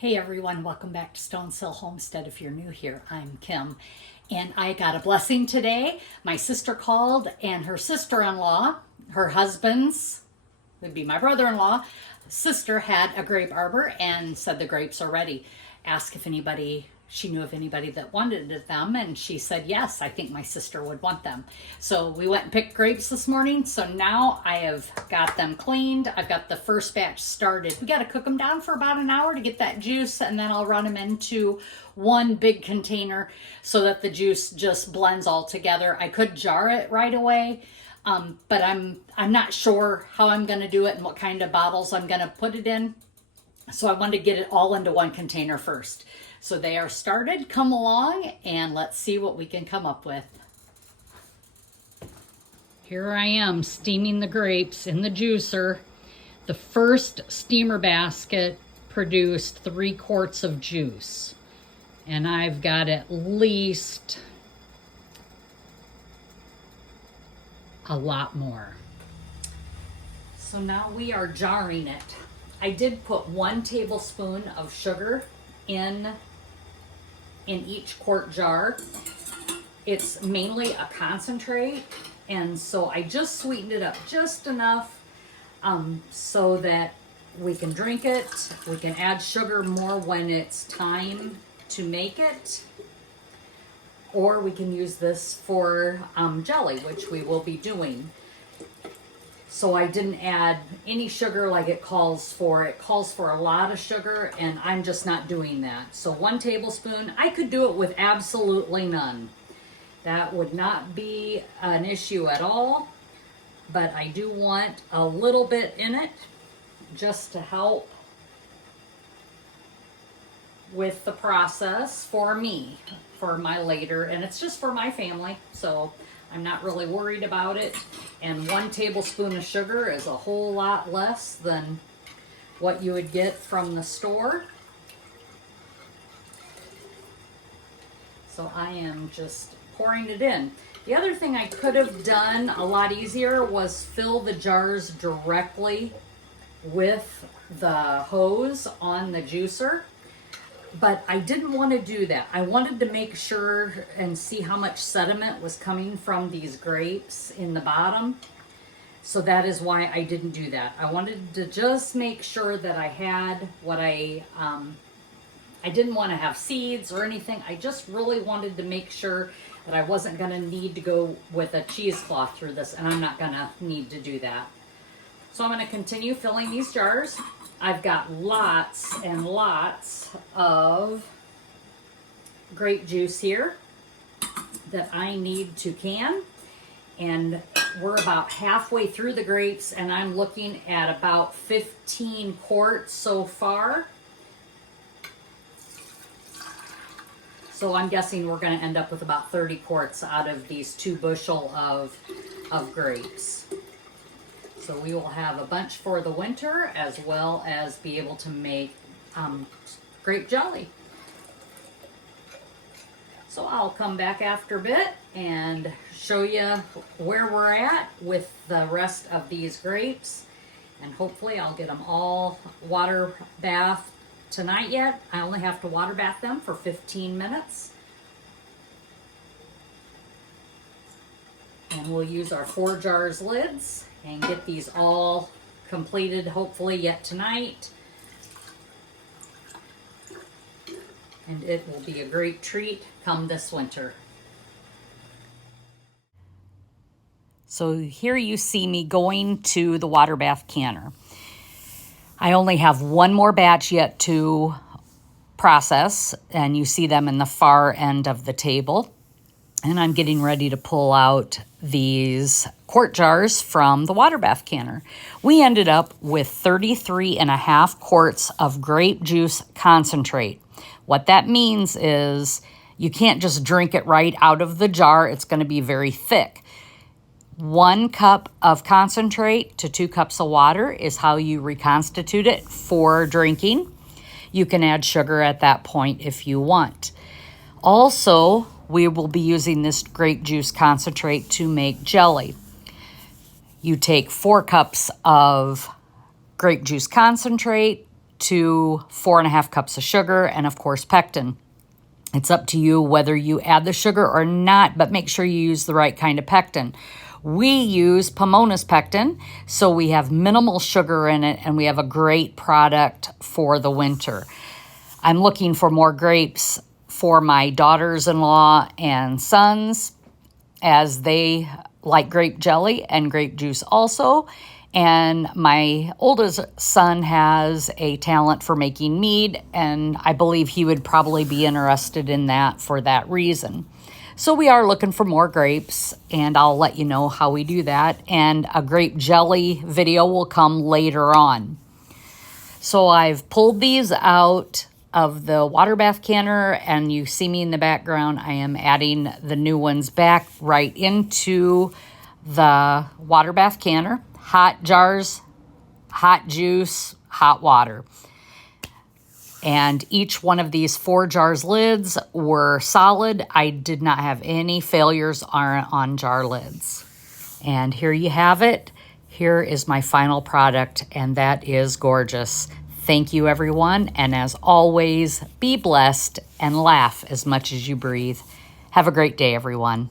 Hey everyone, welcome back to Stone Sill Homestead. If you're new here, I'm Kim. And I got a blessing today. My sister called and her sister-in-law, her husband's, would be my brother-in-law, sister had a grape arbor and said the grapes are ready. Asked if she knew of anybody that wanted them, and she said yes, I think my sister would want them. So we went and picked grapes this morning. So now I have got them cleaned. I've got the first batch started. We got to cook them down for about an hour to get that juice, and then I'll run them into one big container so that the juice just blends all together. I could jar it right away, but I'm not sure how I'm going to do it and what kind of bottles I'm going to put it in. So I wanted to get it all into one container first. So they are started. Come along and let's see what we can come up with. Here I am steaming the grapes in the juicer. The first steamer basket produced 3 quarts of juice. And I've got at least a lot more. So now we are jarring it. I did put 1 tablespoon of sugar in each quart jar. It's mainly a concentrate, and so I just sweetened it up just enough so that we can drink it. We can add sugar more when it's time to make it, or we can use this for jelly, which we will be doing. So I didn't add any sugar like it calls for. It calls for a lot of sugar, and I'm just not doing that. So 1 tablespoon. I could do it with absolutely none. That would not be an issue at all, but I do want a little bit in it just to help with the process for me, for my later, and it's just for my family, so I'm not really worried about it. And 1 tablespoon of sugar is a whole lot less than what you would get from the store. So I am just pouring it in. The other thing I could have done a lot easier was fill the jars directly with the hose on the juicer. But I didn't want to do that. I wanted to make sure and see how much sediment was coming from these grapes in the bottom. So that is why I didn't do that. I wanted to just make sure that I had what I didn't want to have seeds or anything. I just really wanted to make sure that I wasn't going to need to go with a cheesecloth through this, and I'm not going to need to do that. So I'm going to continue filling these jars. I've got lots and lots of grape juice here that I need to can. And we're about halfway through the grapes, and I'm looking at about 15 quarts so far. So I'm guessing we're going to end up with about 30 quarts out of these 2 bushel of grapes. So we will have a bunch for the winter, as well as be able to make grape jelly. So I'll come back after a bit and show you where we're at with the rest of these grapes. And hopefully I'll get them all water bath tonight yet. I only have to water bath them for 15 minutes. And we'll use our 4 jars lids and get these all completed, hopefully yet tonight. And it will be a great treat come this winter. So here you see me going to the water bath canner. I only have 1 more batch yet to process, and you see them in the far end of the table. And I'm getting ready to pull out these quart jars from the water bath canner. We ended up with 33.5 quarts of grape juice concentrate. What that means is you can't just drink it right out of the jar. It's going to be very thick. 1 cup of concentrate to 2 cups of water is how you reconstitute it for drinking. You can add sugar at that point if you want. Also, we will be using this grape juice concentrate to make jelly. You take 4 cups of grape juice concentrate, to 4.5 cups of sugar, and of course pectin. It's up to you whether you add the sugar or not, but make sure you use the right kind of pectin. We use Pomona's pectin, so we have minimal sugar in it, and we have a great product for the winter. I'm looking for more grapes for my daughters-in-law and sons, as they like grape jelly and grape juice also. And my oldest son has a talent for making mead, and I believe he would probably be interested in that for that reason. So we are looking for more grapes, and I'll let you know how we do that. And a grape jelly video will come later on. So I've pulled these out of the water bath canner, and you see me in the background. I am adding the new ones back right into the water bath canner. Hot jars, hot juice, hot water. And each one of these 4 jars lids were solid. I did not have any failures on jar lids. And here you have it. Here is my final product, and that is gorgeous. Thank you, everyone. And as always, be blessed and laugh as much as you breathe. Have a great day, everyone.